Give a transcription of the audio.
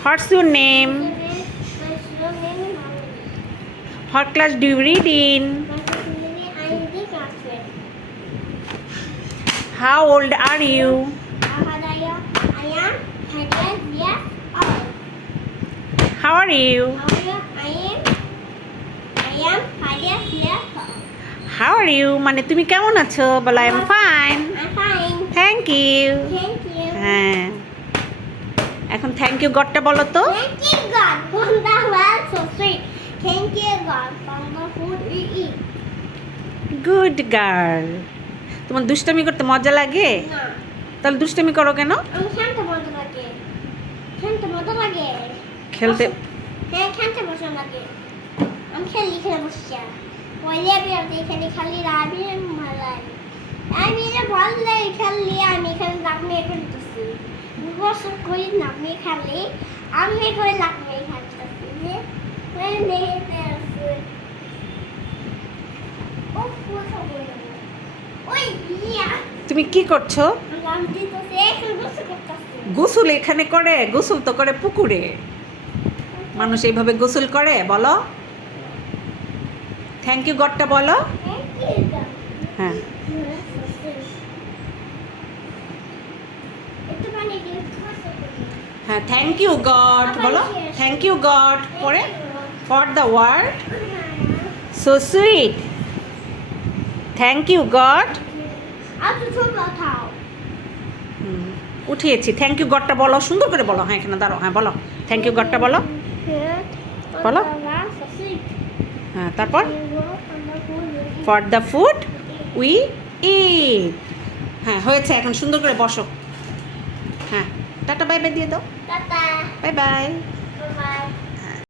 What's your name? What class do you read in? How old are you? How are you? How are you? মানে তুমি কেমন আছো বলো I am fine thank you হ্যাঁ এখন thank you গডটা বলো তো. গুড গার্ল তোমার দুষ্টামি করতে মজা লাগে? তাহলে দুষ্টামি করো কেন? লাগে। লাগে। খেলতে হ্যাঁ লাগে আমি যে বললে খেললি আমি এখানে বছর করি নামে খালি আমি করে যে ইয়া তুমি কি করছ? আমি গোসল এখানে করে গোসল তো করে পুকুরে। মানুষ এইভাবে গোসল করে বলো। থ্যাংক ইউ গডটা বলো। হ্যাঁ। হ্যাঁ থ্যাংক ইউ গড বলো থ্যাংক ইউ গড পরে for the word so sweet thank you god উঠিয়েছি। Thank you গডটা বলো সুন্দর করে বলো। হ্যাঁ এখানে দাঁড়ো হ্যাঁ বলো। থ্যাংক ইউ গডটা বলো। বলো। হ্যাঁ তারপর? For the food we eat হ্যাঁ হয়েছে এখন সুন্দর করে বসো। হ্যাঁ। টাটা বাই বাই দিয়ে দাও। টাটা। Bye bye bye